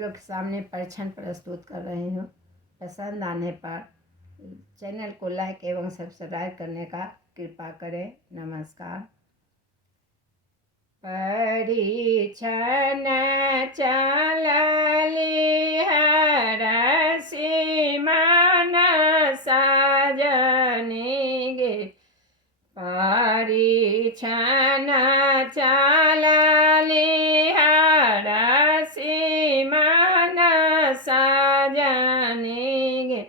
लोग के सामने परिछन प्रस्तुत कर रही हूँ। पसंद आने पर चैनल को लाइक एवं सब्सक्राइब करने का कृपा करें। नमस्कार। परिछन चलली हरषि मन सजनी गे, परिछन चलली हरषि मन सजनी गे,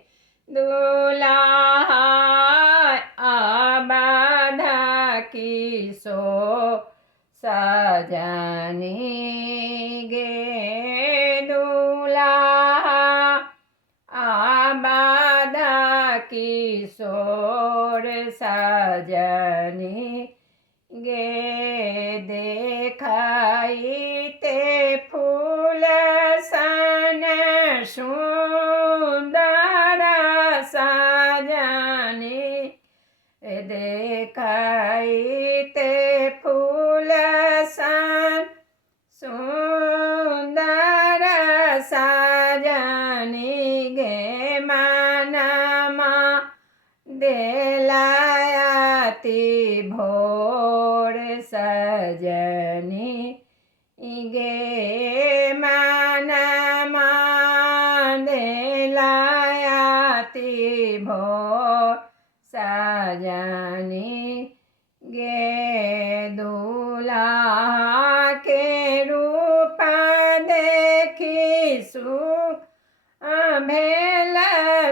दुल्हा अवध किशोर सजनी गे, दुल्हा अवध किशोर सजनी गे, देखते फूल सन सुंदर सजनी, देखते फूल सन सुंदर सजनी गे, मनमा देलायति भोर सजनी गे, मनमा देलायति भोर सजनी गे, दुल्हा के रूप देखी सुख भेल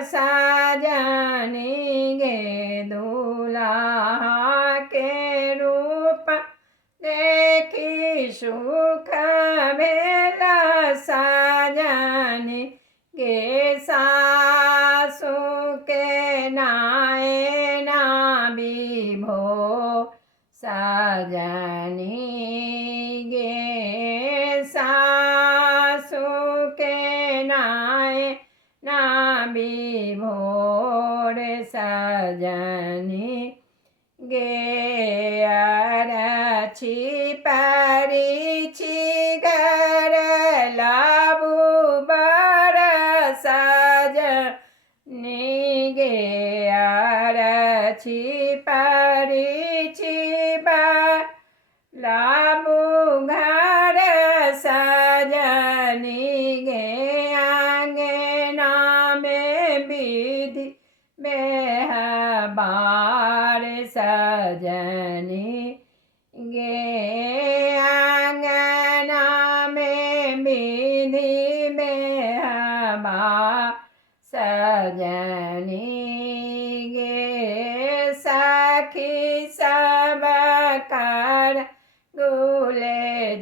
सजनी गे, दुल्हा के रूप देखी सुख भेल सजनी गे, सासु के नाय ना विभो सजनी गे, सासु के नाय ना विभोर सजनी गे, अरछि परिछि घर लाबू बर सजनी गे, अरछि परिछि बर लाबू घर सजनी गे, आंगना में विधि व्यवहार सजनी गे, आंगना में विधि व्यवहार सजनी गे, सखी सब कर गुलजार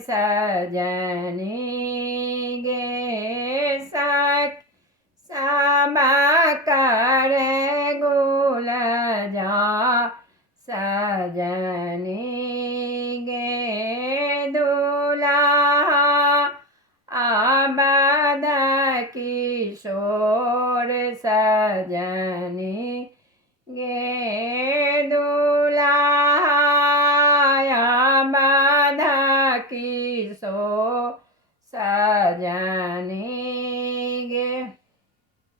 सजनी गे, सखी सब कर गुलजार सजनी गे, दुल्हा अवध किशोर सजनी